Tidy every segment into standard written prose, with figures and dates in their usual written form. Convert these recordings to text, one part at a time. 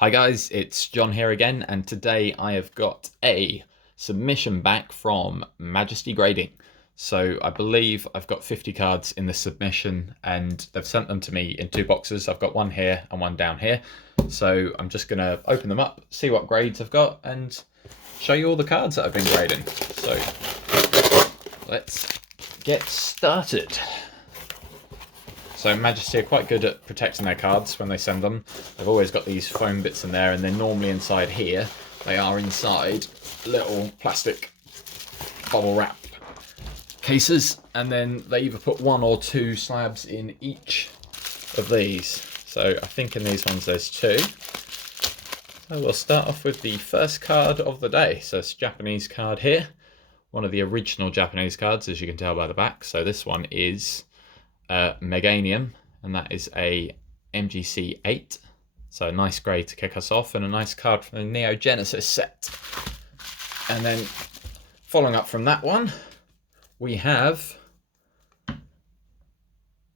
Hi guys, it's John here again, and today I have got a submission back from Majesty Grading. So I believe I've got 50 cards in this submission, and they've sent them to me in two boxes. I've got one here and one down here. So I'm just going to open them up, see what grades I've got, and show you all the cards that I've been grading. So let's get started. So Majesty are quite good at protecting their cards when they send them. They've always got these foam bits in there, and they're normally inside here. They are inside little plastic bubble wrap cases, and then they either put one or two slabs in each of these. So I think in these ones there's two. So we'll start off with the first card of the day. So it's a Japanese card here. One of the original Japanese cards, as you can tell by the back. So this one is Meganium, and that is a MGC 8. So a nice grade to kick us off, and a nice card from the Neo Genesis set. And then following up from that one, we have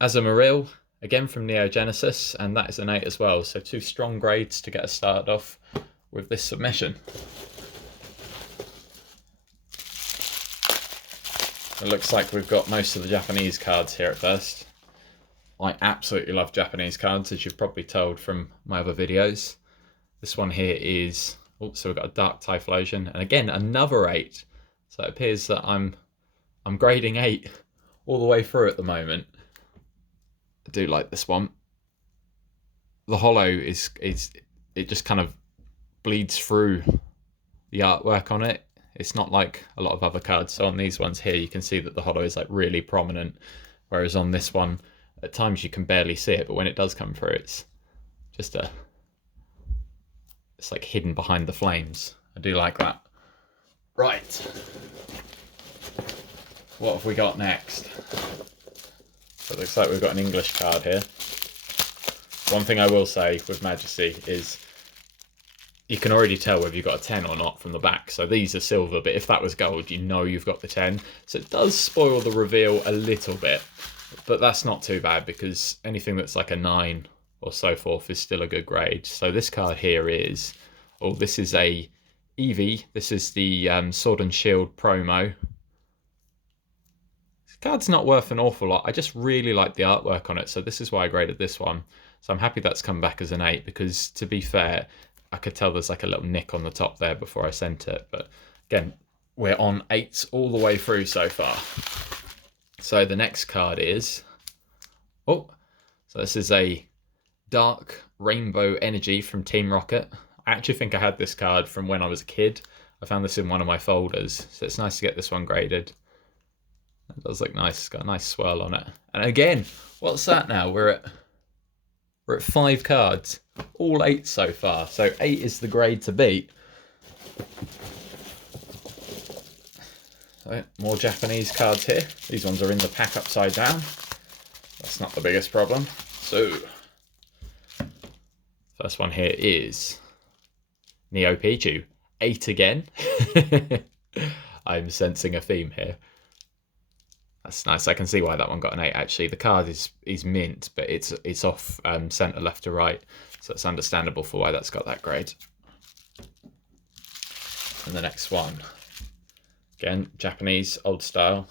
Azumarill, again from Neo Genesis, and that is an 8 as well. So two strong grades to get us started off with this submission. It looks like we've got most of the Japanese cards here at first. I absolutely love Japanese cards, as you've probably told from my other videos. This one here is, so we've got a Dark Typhlosion, and again another 8. So it appears that I'm grading 8 all the way through at the moment. I do like this one. The holo is it just kind of bleeds through the artwork on it. It's not like a lot of other cards. So on these ones here, you can see that the holo is like really prominent, whereas on this one, at times you can barely see it, but when it does come through, it's just it's like hidden behind the flames. I do like that. Right. What have we got next? So it looks like we've got an English card here. One thing I will say with Majesty is you can already tell whether you've got a 10 or not from the back. So these are silver, but if that was gold, you know you've got the 10. So it does spoil the reveal a little bit, but that's not too bad, because anything that's like a 9 or so forth is still a good grade. So this card here is, this is a Eevee. This is the Sword and Shield promo. This card's not worth an awful lot. I just really like the artwork on it, so this is why I graded this one. So I'm happy that's come back as an 8, because to be fair, I could tell there's like a little nick on the top there before I sent it. But again, we're on 8s all the way through so far. So the next card is, so this is a Dark Rainbow Energy from Team Rocket. I actually think I had this card from when I was a kid. I found this in one of my folders, so it's nice to get this one graded. It does look nice. It's got a nice swirl on it. And again, what's that now? We're at 5 cards, all 8 so far. So 8 is the grade to beat. So more Japanese cards here. These ones are in the pack upside down. That's not the biggest problem. So first one here is Neo2 Pichu, 8 again. I'm sensing a theme here. That's nice. I can see why that one got an 8 actually. The card is mint, but it's off centre left to right, so it's understandable for why that's got that grade. And the next one, again, Japanese, old style.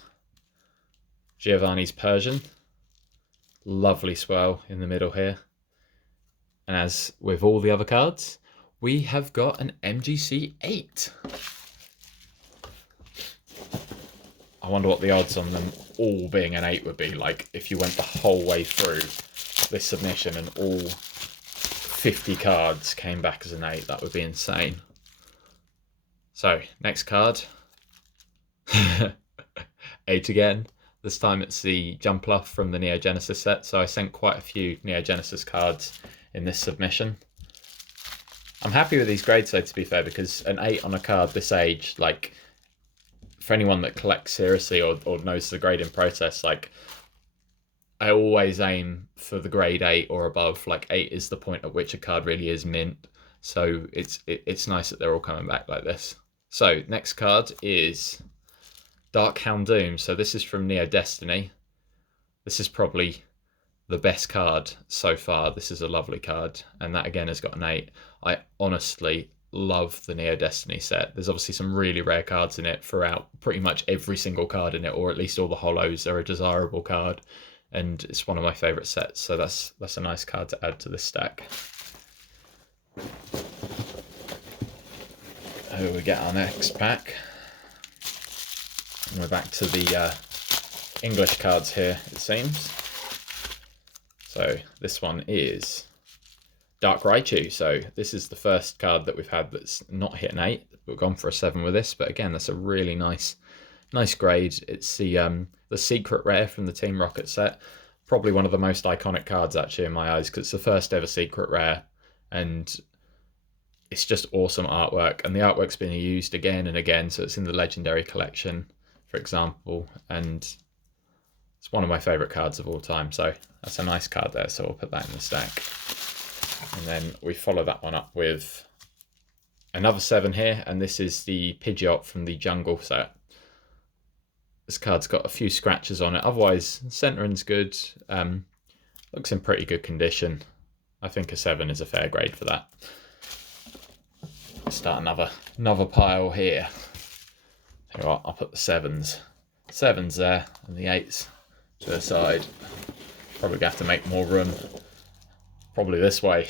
Giovanni's Persian. Lovely swirl in the middle here. And as with all the other cards, we have got an MGC 8. I wonder what the odds on them all being an 8 would be, like if you went the whole way through this submission and all 50 cards came back as an 8. That would be insane. So, next card. 8 again. This time it's the Jumpluff from the Neo Genesis set. So I sent quite a few Neo Genesis cards in this submission. I'm happy with these grades though, to be fair, because an 8 on a card this age, like, for anyone that collects seriously or knows the grading process, like, I always aim for the grade 8 or above. Like 8 is the point at which a card really is mint. So it's nice that they're all coming back like this. So next card is Dark Houndoom. So this is from Neo Destiny. This is probably the best card so far. This is a lovely card, and that again has got an 8. I honestly love the Neo Destiny set. There's obviously some really rare cards in it throughout. Pretty much every single card in it, or at least all the holos, are a desirable card, and it's one of my favourite sets, so that's a nice card to add to this stack. Here we get our next pack. And we're back to the English cards here, it seems. So this one is Dark Raichu. So this is the first card that we've had that's not hit an 8. We've gone for a 7 with this, but again, that's a really nice grade. It's the secret rare from the Team Rocket set. Probably one of the most iconic cards actually in my eyes, because it's the first ever secret rare, and it's just awesome artwork, and the artwork's been used again and again, so it's in the Legendary Collection, for example, and it's one of my favourite cards of all time, so that's a nice card there, so we'll put that in the stack. And then we follow that one up with another 7 here, and this is the Pidgeot from the Jungle set. This card's got a few scratches on it, otherwise centering's good, looks in pretty good condition. I think a 7 is a fair grade for that. Start another pile here. Tell you what, I'll put the 7s there and the 8s to the side. Probably gonna have to make more room. Probably this way.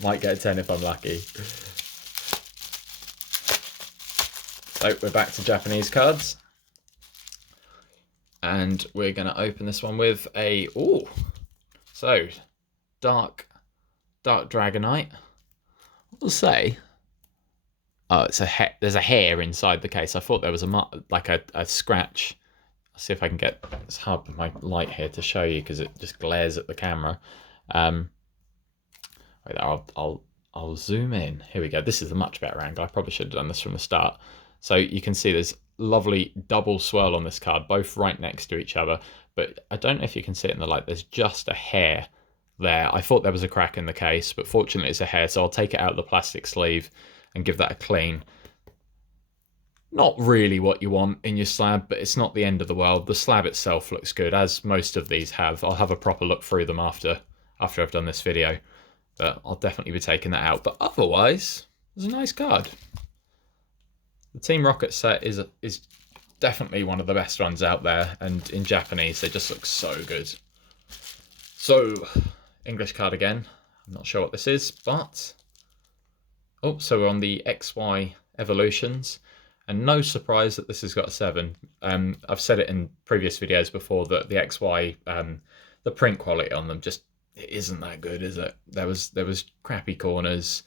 Might get a 10 if I'm lucky. So we're back to Japanese cards, and we're gonna open this one with a dark Dragonite. I'll say. Oh, there's a hair inside the case. I thought there was a scratch. I'll see if I can get, it's hard with my light here to show you because it just glares at the camera. Wait, I'll zoom in. Here we go. This is a much better angle. I probably should have done this from the start. So you can see there's lovely double swirl on this card, both right next to each other. But I don't know if you can see it in the light. There's just a hair there. I thought there was a crack in the case, but fortunately it's a hair. So I'll take it out of the plastic sleeve and give that a clean. Not really what you want in your slab, but it's not the end of the world. The slab itself looks good, as most of these have. I'll have a proper look through them after I've done this video, but I'll definitely be taking that out. But otherwise, it's a nice card. The Team Rocket set is definitely one of the best ones out there, and in Japanese they just look so good. So, English card again. I'm not sure what this is, but so we're on the XY evolutions, and no surprise that this has got a 7. I've said it in previous videos before that the XY, the print quality on them just isn't that good, is it? There was crappy corners.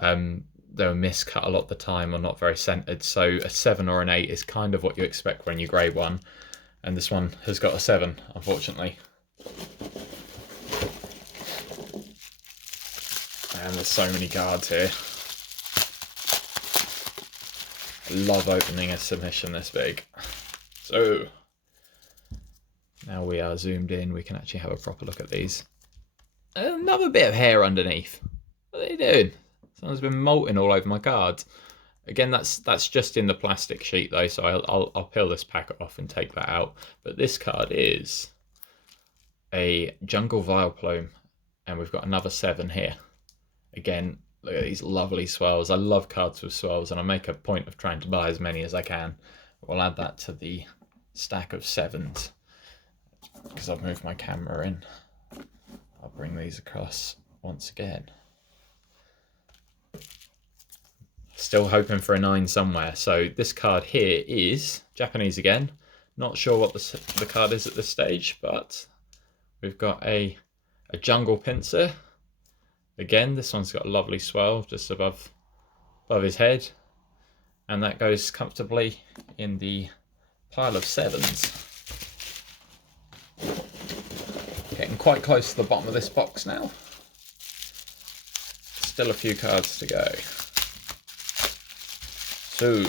They were miscut a lot of the time, or not very centered. So a 7 or an 8 is kind of what you expect when you grade one, and this one has got a 7, unfortunately. And there's so many cards here. I love opening a submission this big. So now we are zoomed in, we can actually have a proper look at these. Another bit of hair underneath. What are you doing? Someone's been molting all over my cards. Again, that's just in the plastic sheet though, so I'll peel this packet off and take that out. But this card is a Jungle Vileplume, and we've got another 7 here. Again, look at these lovely swirls. I love cards with swirls, and I make a point of trying to buy as many as I can. We'll add that to the stack of 7s because I've moved my camera in. I'll bring these across once again. Still hoping for a 9 somewhere. So this card here is Japanese again. Not sure what the card is at this stage, but we've got a Jungle Pincer. Again, this one's got a lovely swirl just above his head, and that goes comfortably in the pile of 7s. Getting quite close to the bottom of this box now. Still a few cards to go. So,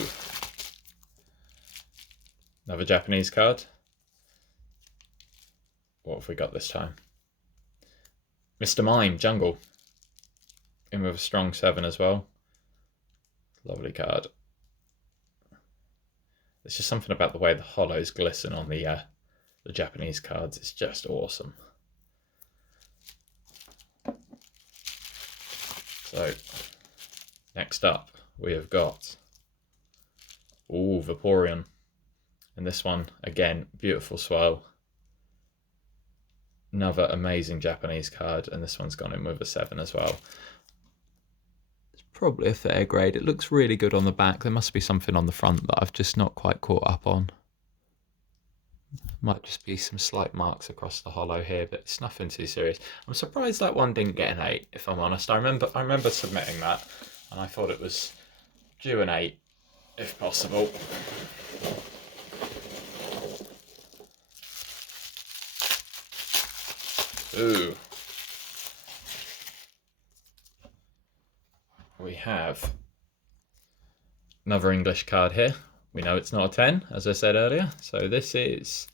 another Japanese card. What have we got this time? Mr. Mime, Jungle. In with a strong 7 as well. Lovely card. There's just something about the way the hollows glisten on the Japanese cards. It's just awesome. So, next up, we have got Vaporeon. And this one, again, beautiful swirl. Another amazing Japanese card, and this one's gone in with a 7 as well. It's probably a fair grade. It looks really good on the back. There must be something on the front that I've just not quite caught up on. Might just be some slight marks across the hollow here, but it's nothing too serious. I'm surprised that one didn't get an 8, if I'm honest. I remember submitting that, and I thought it was due an 8, if possible. Ooh. We have another English card here. We know it's not a 10, as I said earlier. So this is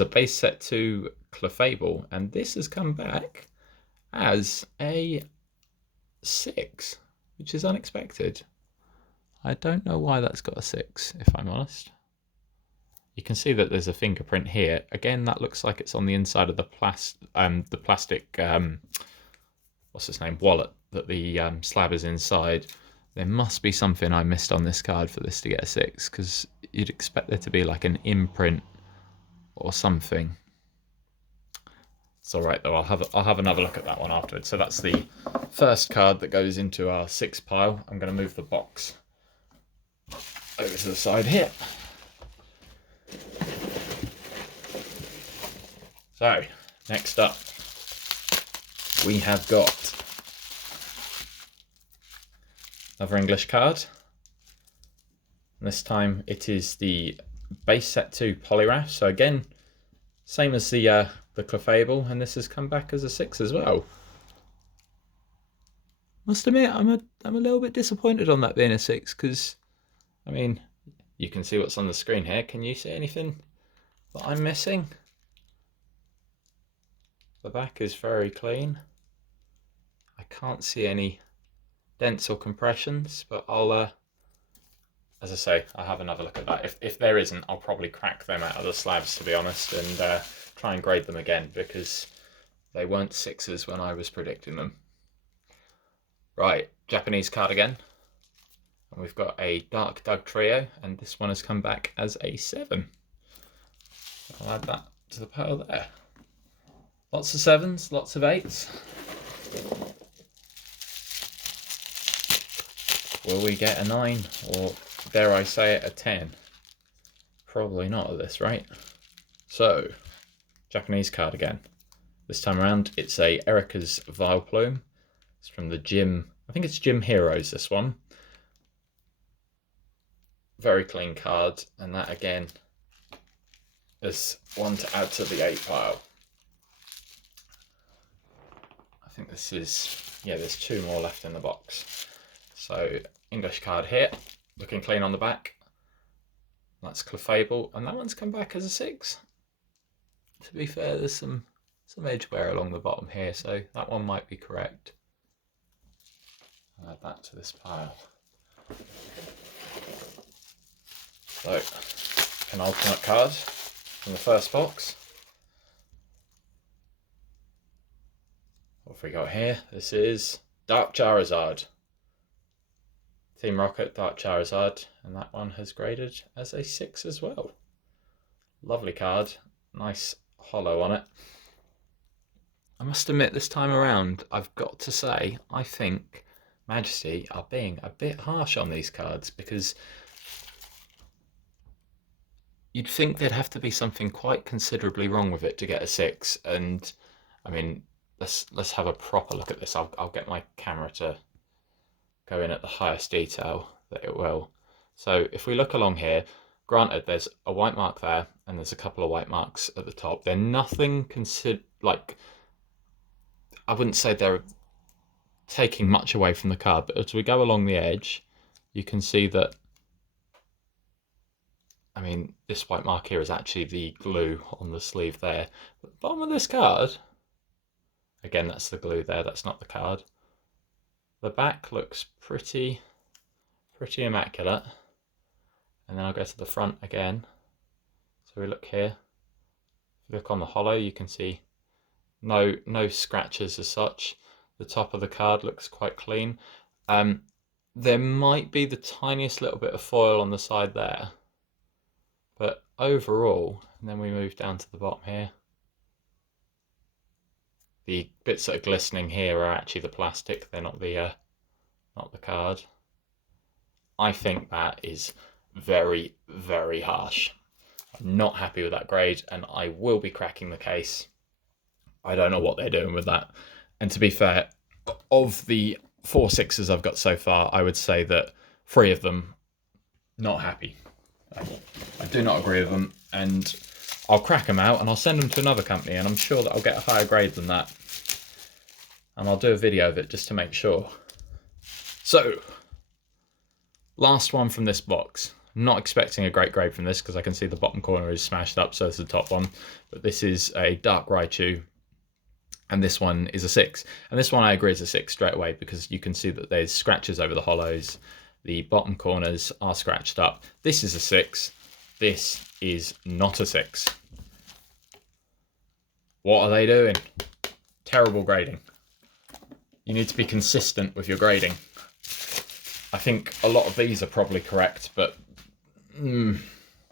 a base set 2 Clefable, and this has come back as a 6, which is unexpected. I don't know why that's got a 6, if I'm honest. You can see that there's a fingerprint here. Again, that looks like it's on the inside of the plastic, what's its name, wallet that the slab is inside. There must be something I missed on this card for this to get a 6, because you'd expect there to be like an imprint or something. It's all right though. I'll have another look at that one afterwards. So that's the first card that goes into our 6 pile. I'm going to move the box over to the side here. So, next up, we have got another English card. And this time it is the base set 2 Polyrash. So again, same as the Clefable, and this has come back as a 6 as well. Must admit, I'm a little bit disappointed on that being a 6, because, I mean, you can see what's on the screen here. Can you see anything that I'm missing? The back is very clean. I can't see any dents or compressions, but I'll, as I say, I'll have another look at that. If there isn't, I'll probably crack them out of the slabs, to be honest, and try and grade them again, because they weren't 6s when I was predicting them. Right, Japanese card again. And we've got a Dark Doug Trio, and this one has come back as a 7. I'll add that to the pile there. Lots of 7s, lots of 8s. Will we get a 9, or dare I say it, a 10? Probably not at this rate. So, Japanese card again. This time around, it's a Erica's Vileplume. It's from the Gym, I think it's Gym Heroes, this one. Very clean card, and that again is one to add to the 8 pile. I think this is, yeah, there's 2 more left in the box. So, English card here, looking clean on the back. That's Clefable, and that one's come back as a 6. To be fair, there's some edge wear along the bottom here, so that one might be correct. I'll add that to this pile. So, penultimate card from the first box. What have we got here? This is Dark Charizard. Team Rocket Dark Charizard, and that one has graded as a 6 as well. Lovely card, nice hollow on it. I must admit, this time around, I've got to say, I think Majesty are being a bit harsh on these cards, because you'd think there'd have to be something quite considerably wrong with it to get a 6, and I mean, let's have a proper look at this. I'll get my camera to go in at the highest detail that it will. So if we look along here, granted there's a white mark there and there's a couple of white marks at the top. They're nothing like, I wouldn't say they're taking much away from the card, but as we go along the edge, you can see that, I mean, this white mark here is actually the glue on the sleeve there. But the bottom of this card, again, that's the glue there, that's not the card. The back looks pretty immaculate. And then I'll go to the front again. So we look here. If you look on the hollow, you can see no scratches as such. The top of the card looks quite clean. There might be the tiniest little bit of foil on the side there, but overall, and then we move down to the bottom here. The bits that are glistening here are actually the plastic, they're not the card. I think that is very, very harsh. I'm not happy with that grade, and I will be cracking the case. I don't know what they're doing with that. And to be fair, of the 4 6s I've got so far, I would say that 3 of them, not happy. I do not agree with them, and I'll crack them out and I'll send them to another company, and I'm sure that I'll get a higher grade than that. And I'll do a video of it just to make sure. So, last one from this box. I'm not expecting a great grade from this because I can see the bottom corner is smashed up, so it's the top one. But this is a Dark Raichu, and this one is a 6. And this one I agree is a 6 straight away because you can see that there's scratches over the hollows. The bottom corners are scratched up. This is a 6. This is not a 6. What are they doing? Terrible grading. You need to be consistent with your grading. I think a lot of these are probably correct, but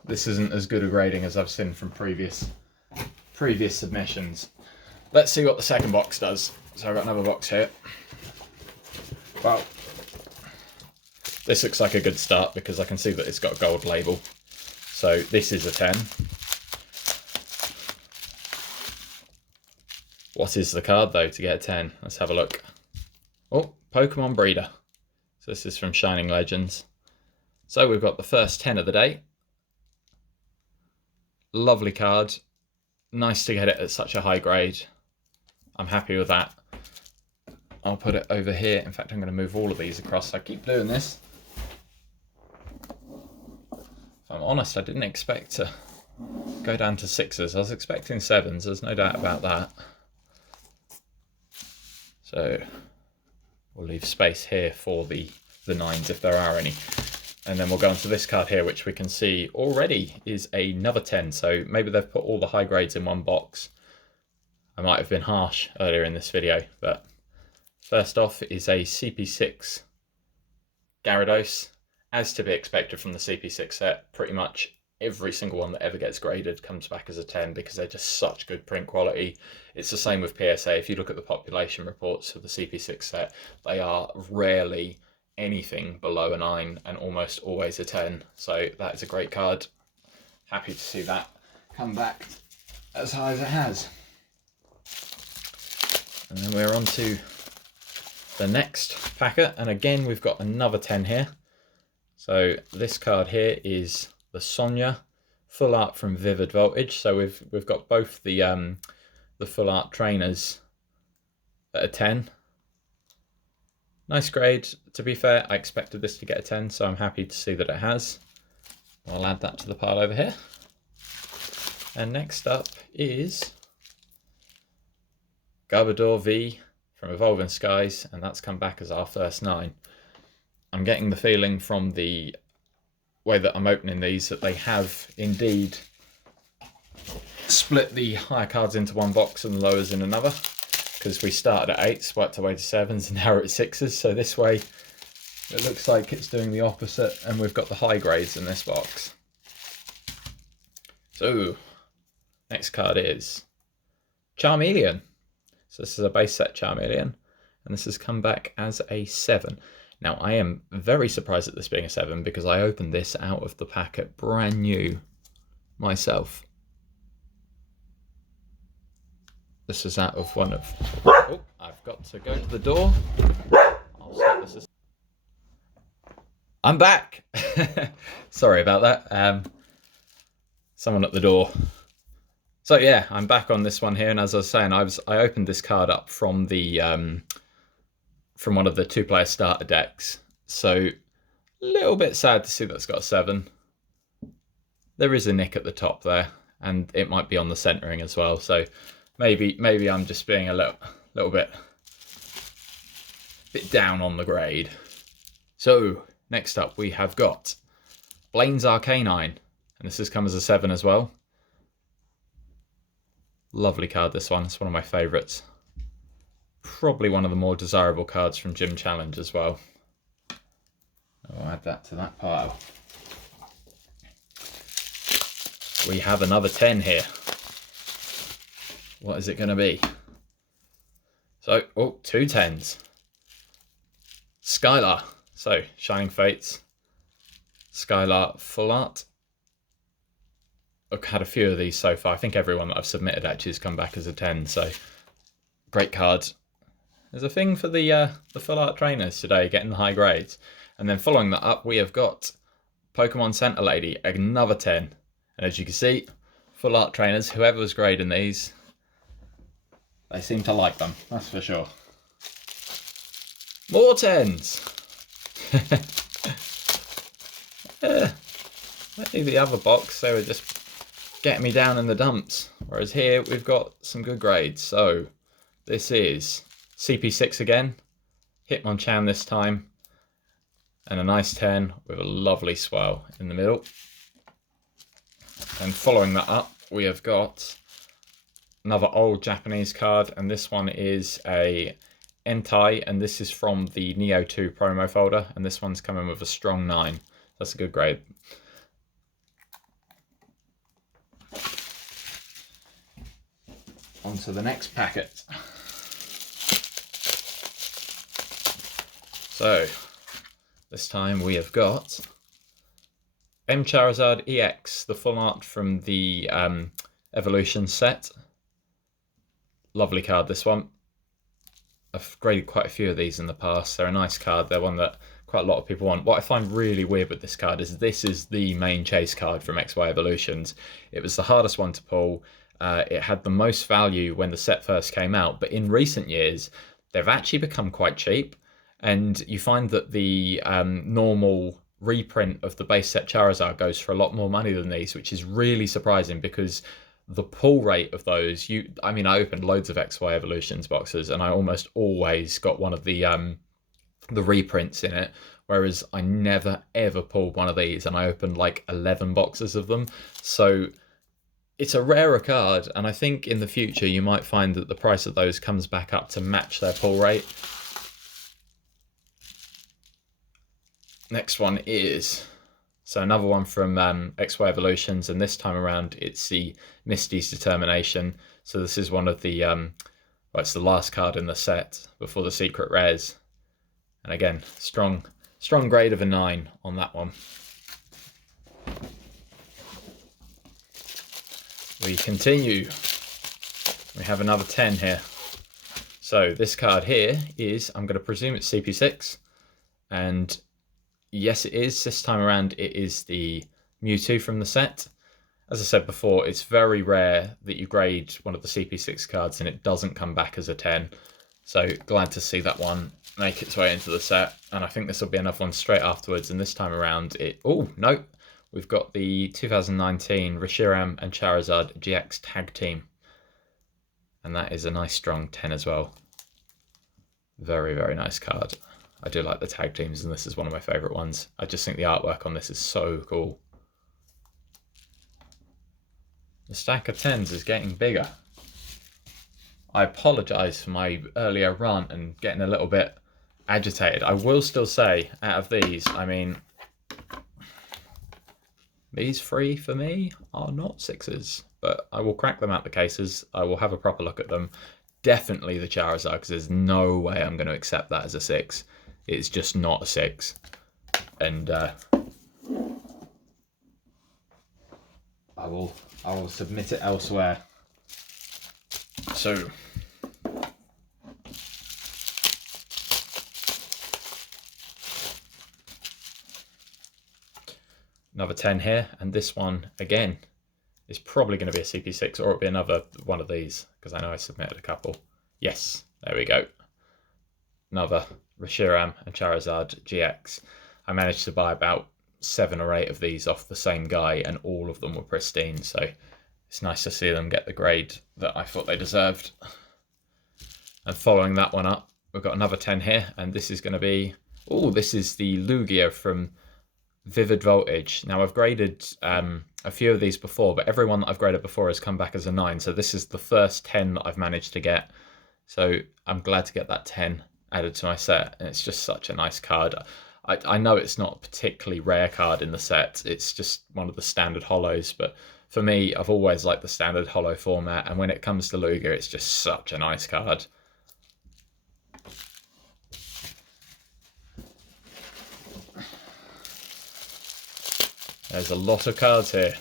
this isn't as good a grading as I've seen from previous submissions. Let's see what the second box does. So I've got another box here. Well, this looks like a good start because I can see that it's got a gold label. So this is a 10. What is the card though to get a 10? Let's have a look. Oh, Pokemon Breeder. So this is from Shining Legends. So we've got the first 10 of the day. Lovely card. Nice to get it at such a high grade. I'm happy with that. I'll put it over here. In fact, I'm going to move all of these across. I keep doing this. If I'm honest, I didn't expect to go down to 6s. I was expecting 7s. There's no doubt about that. So we'll leave space here for the 9s if there are any. And then we'll go on to this card here, which we can see already is another 10. So maybe they've put all the high grades in one box. I might have been harsh earlier in this video, but first off is a Cp6 Gyarados. As to be expected from the Cp6 set, pretty much every single one that ever gets graded comes back as a 10 because they're just such good print quality. It's the same with PSA. If you look at the population reports of the Cp6 set, they are rarely anything below a 9 and almost always a 10. So that is a great card. Happy to see that come back as high as it has. And then we're on to the next packet, and again we've got another 10 here. So this card here is the Sonya full art from Vivid Voltage. So we've got both the full art trainers at a 10. Nice grade. To be fair, I expected this to get a 10, so I'm happy to see that it has. I'll add that to the pile over here. And next up is Gabador V from Evolving Skies, and that's come back as our first 9. I'm getting the feeling from the way that I'm opening these that they have indeed split the higher cards into one box and the lowers in another, because we started at 8s, worked our way to 7s, and now we're at 6s. So this way it looks like it's doing the opposite, and we've got the high grades in this box. So next card is Charmeleon. So this is a base set Charmeleon, and this has come back as a 7. Now I am very surprised at this being a 7 because I opened this out of the packet brand new myself. This is out of one of... Oh, I've got to go to the door. I'll stop this. I'm back! Sorry about that. Someone at the door. So yeah, I'm back on this one here, and as I was saying, I opened this card up from the from one of the 2-player starter decks. So a little bit sad to see that it's got a 7. There is a nick at the top there, and it might be on the centering as well. So maybe I'm just being a little bit down on the grade. So next up we have got Blaine's Arcanine, and this has come as a 7 as well. Lovely card, this one. It's one of my favourites Probably one of the more desirable cards from Gym Challenge as well. I'll add that to that pile. We have another 10 here. What is it going to be? So, oh, 2 10s. Skylar. So, Shining Fates. Skylar Full Art. I've had a few of these so far. I think everyone that I've submitted actually has come back as a 10. So, great card. There's a thing for the Full Art trainers today, getting the high grades. And then following that up, we have got Pokemon Center Lady, another 10. And as you can see, Full Art trainers, whoever was grading these, they seem to like them, that's for sure. More 10s! Maybe the other box, they were just getting me down in the dumps. Whereas here, we've got some good grades. So, this is Cp6 again, Hitmonchan this time, and a nice 10 with a lovely swell in the middle. And following that up, we have got another old Japanese card, and this one is a Entei, and this is from the Neo2 promo folder, and this one's coming with a strong 9. That's a good grade. On to the next packet. So, this time we have got Charizard EX, the full art from the Evolution set. Lovely card, this one. I've graded quite a few of these in the past. They're a nice card. They're one that quite a lot of people want. What I find really weird with this card is this is the main chase card from XY Evolutions. It was the hardest one to pull. It had the most value when the set first came out, but in recent years, they've actually become quite cheap. And you find that the normal reprint of the base set Charizard goes for a lot more money than these, which is really surprising because the pull rate of those, I opened loads of XY Evolutions boxes and I almost always got one of the reprints in it, whereas I never ever pulled one of these, and I opened like 11 boxes of them. So it's a rarer card, and I think in the future you might find that the price of those comes back up to match their pull rate. Next one is, so another one from XY Evolutions, and this time around it's the Misty's Determination. So this is one of the, well, it's the last card in the set before the secret rares. And again, strong grade of a 9 on that one. We continue. We have another 10 here. So this card here is, I'm going to presume it's CP6, and yes, it is. This time around, it is the Mewtwo from the set. As I said before, it's very rare that you grade one of the CP6 cards and it doesn't come back as a 10. So glad to see that one make its way into the set. And I think this will be another one straight afterwards. And this time around, oh, no. We've got the 2019 Reshiram and Charizard GX tag team. And that is a nice strong 10 as well. Very, very nice card. I do like the tag teams, and this is one of my favourite ones. I just think the artwork on this is so cool. The stack of 10s is getting bigger. I apologise for my earlier rant and getting a little bit agitated. I will still say, out of these, these 3 for me are not 6s, but I will crack them out the cases. I will have a proper look at them. Definitely the Charizard, because there's no way I'm going to accept that as a 6. It's just not a 6. And I will submit it elsewhere. So another 10 here, and this one again is probably going to be a CP6, or it'll be another one of these, because I know I submitted a couple. Yes, there we go. Another Reshiram and Charizard GX. I managed to buy about 7 or 8 of these off the same guy, and all of them were pristine, so it's nice to see them get the grade that I thought they deserved. And following that one up, we've got another 10 here, and this is going to be, oh, this is the Lugia from Vivid Voltage. Now, I've graded a few of these before, but every one that I've graded before has come back as a 9, so this is the first 10 that I've managed to get So I'm glad to get that 10 added to my set, and it's just such a nice card. I know it's not a particularly rare card in the set, it's just one of the standard holos, but for me, I've always liked the standard holo format, and when it comes to Lugia, it's just such a nice card. There's a lot of cards here.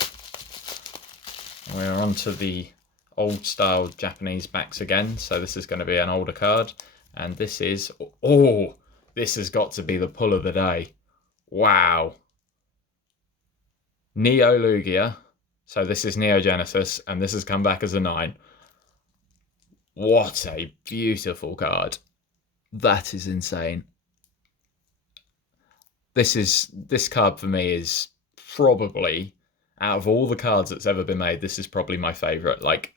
We're on to the old style Japanese backs again, so this is going to be an older card, and this is, oh, this has got to be the pull of the day. Wow. Neo Lugia, so this is Neo Genesis, and this has come back as a 9. What a beautiful card. That is insane. This card for me is probably, out of all the cards that's ever been made, this is probably my favourite. Like,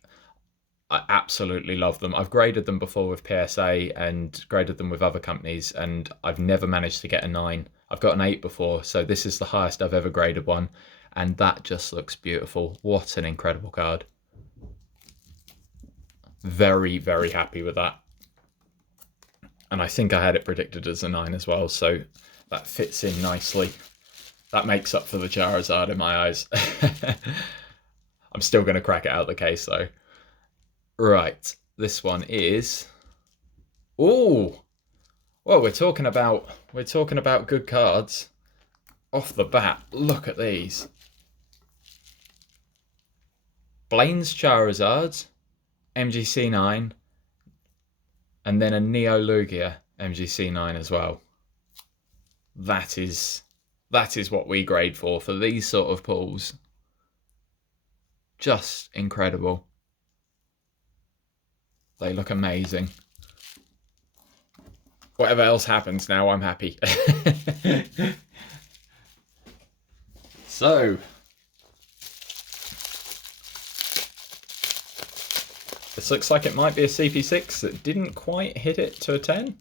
I absolutely love them. I've graded them before with PSA and graded them with other companies, and I've never managed to get a 9. I've got an 8 before, so this is the highest I've ever graded one, and that just looks beautiful. What an incredible card. Very, very happy with that. And I think I had it predicted as a 9 as well, so that fits in nicely. That makes up for the Charizard in my eyes. I'm still going to crack it out of the case though. Right, this one is... Ooh! Well, we're talking about good cards. Off the bat, look at these. Blaine's Charizard, MGC9, and then a Neo Lugia MGC9 as well. That is what we grade for these sort of pulls. Just incredible. They look amazing. Whatever else happens now, I'm happy. So, this looks like it might be a CP6 that didn't quite hit it to a 10.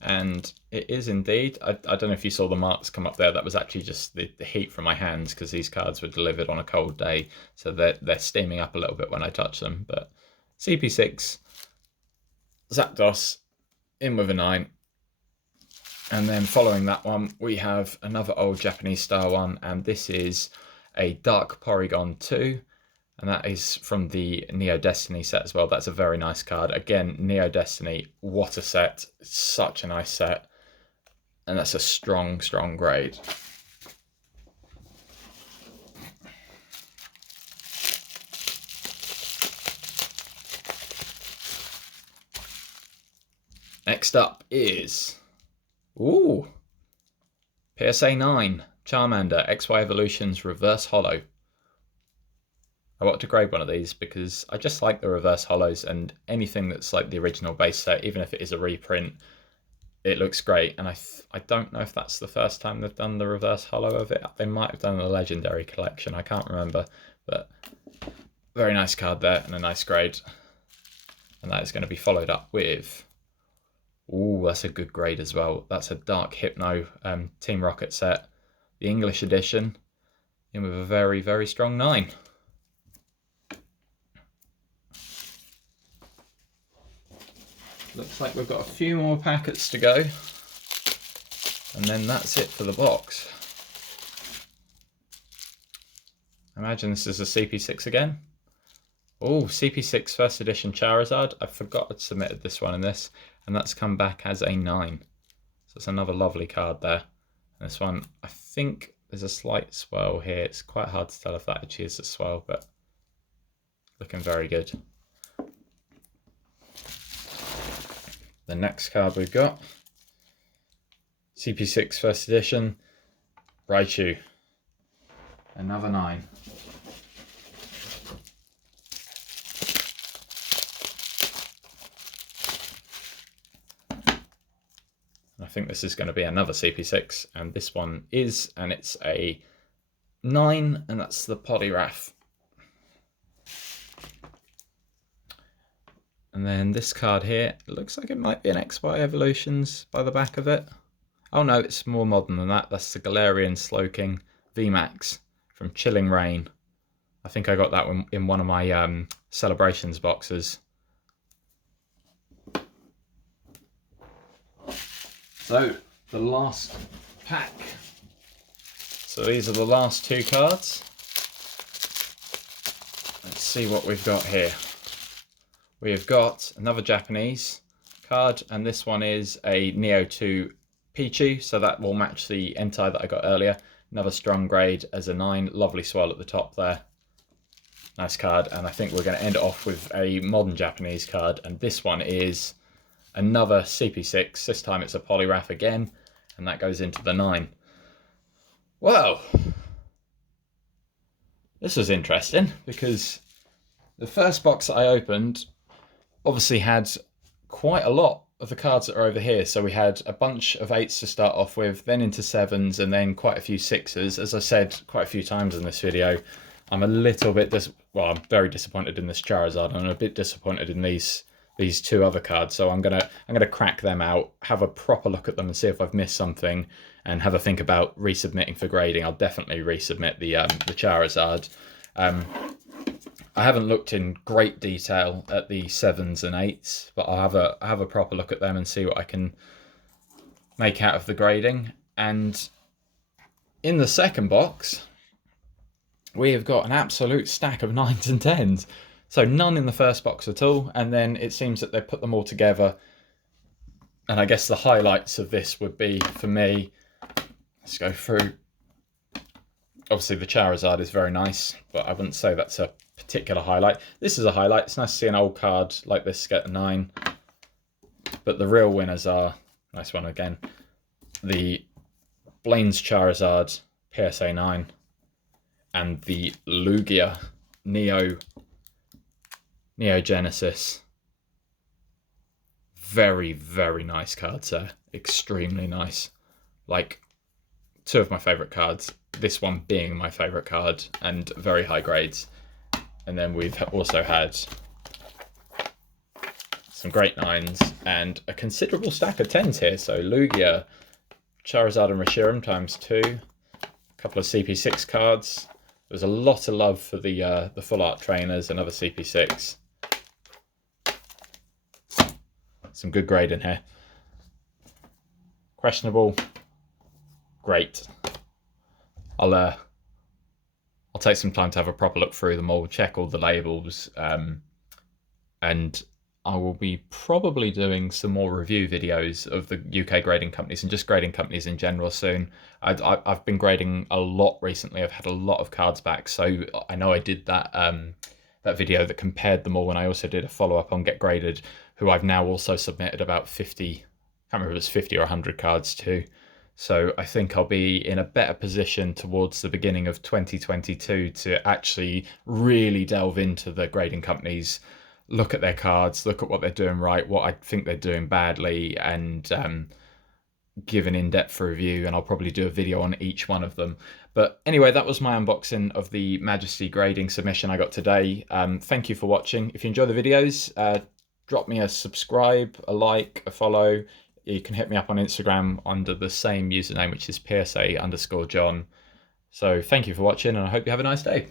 And it is indeed. I don't know if you saw the marks come up there. That was actually just the heat from my hands, because these cards were delivered on a cold day, so they're steaming up a little bit when I touch them. But CP6, Zapdos, in with a 9. And then following that one, we have another old Japanese style one, and this is a Dark Porygon 2. And that is from the Neo Destiny set as well. That's a very nice card. Again, Neo Destiny, what a set. Such a nice set. And that's a strong, strong grade. Next up is... Ooh! PSA 9, Charmander, XY Evolutions Reverse Holo. I want to grade one of these because I just like the reverse holos, and anything that's like the original base set, even if it is a reprint, it looks great. And I don't know if that's the first time they've done the reverse holo of it. They might have done the Legendary Collection, I can't remember. But very nice card there and a nice grade. And that is going to be followed up with... Ooh, that's a good grade as well. That's a Dark Hypno Team Rocket set. The English edition, in with a very, very strong 9. Looks like we've got a few more packets to go, and then that's it for the box. I imagine this is a CP6 again. Oh, CP6 first edition Charizard. I forgot I'd submitted this one in this, and that's come back as a 9. So it's another lovely card there. And this one, I think there's a slight swirl here. It's quite hard to tell if that actually is a swirl, but looking very good. The next card we've got, CP6 first edition, Raichu, another 9. I think this is going to be another CP6, and this one is, and it's a 9, and that's the Polyrash. And then this card here, it looks like it might be an XY Evolutions by the back of it. Oh no, it's more modern than that. That's the Galarian Slowking VMAX from Chilling Reign. I think I got that one in one of my Celebrations boxes. So the last pack. So these are the last 2 cards. Let's see what we've got here. We have got another Japanese card, and this one is a Neo2 Pichu, so that will match the Entei that I got earlier. Another strong grade as a 9, lovely swirl at the top there. Nice card, and I think we're going to end it off with a modern Japanese card, and this one is another Cp6. This time it's a Polyrash again, and that goes into the 9. Whoa! This was interesting, because the first box that I opened obviously had quite a lot of the cards that are over here. So we had a bunch of 8s to start off with, then into 7s, and then quite a few 6s. As I said quite a few times in this video, I'm a little bit I'm very disappointed in this Charizard. I'm a bit disappointed in these 2 other cards. So I'm gonna crack them out, have a proper look at them, and see if I've missed something, and have a think about resubmitting for grading. I'll definitely resubmit the Charizard. I haven't looked in great detail at the 7s and 8s, but I'll have a proper look at them and see what I can make out of the grading. And in the second box, we have got an absolute stack of 9s and 10s. So none in the first box at all, and then it seems that they put them all together. And I guess the highlights of this would be, for me, let's go through. Obviously the Charizard is very nice, but I wouldn't say that's a particular highlight. This is a highlight. It's nice to see an old card like this get a 9. But the real winners are, nice one again, the Blaine's Charizard PSA 9 and the Lugia Neo Genesis. Very, very nice cards there. Extremely nice. Like, 2 of my favourite cards. This one being my favourite card, and very high grades. And then we've also had some great 9s and a considerable stack of 10s here. So Lugia, Charizard and Reshiram ×2, a couple of CP6 cards. There's a lot of love for the full art trainers, another CP6. Some good grade in here. Questionable. Great. I'll take some time to have a proper look through them all, check all the labels, and I will be probably doing some more review videos of the UK grading companies and just grading companies in general soon. I've been grading a lot recently. I've had a lot of cards back, so I know I did that video that compared them all, and I also did a follow-up on Get Graded, who I've now also submitted about 50, I can't remember if it's 50 or 100 cards to. So I think I'll be in a better position towards the beginning of 2022 to actually really delve into the grading companies, look at their cards, look at what they're doing right, what I think they're doing badly, and give an in-depth review, and I'll probably do a video on each one of them. But anyway, that was my unboxing of the Majesty grading submission I got today. Thank you for watching. If you enjoy the videos, drop me a subscribe, a like, a follow. You can hit me up on Instagram under the same username, which is PSA_John. So thank you for watching, and I hope you have a nice day.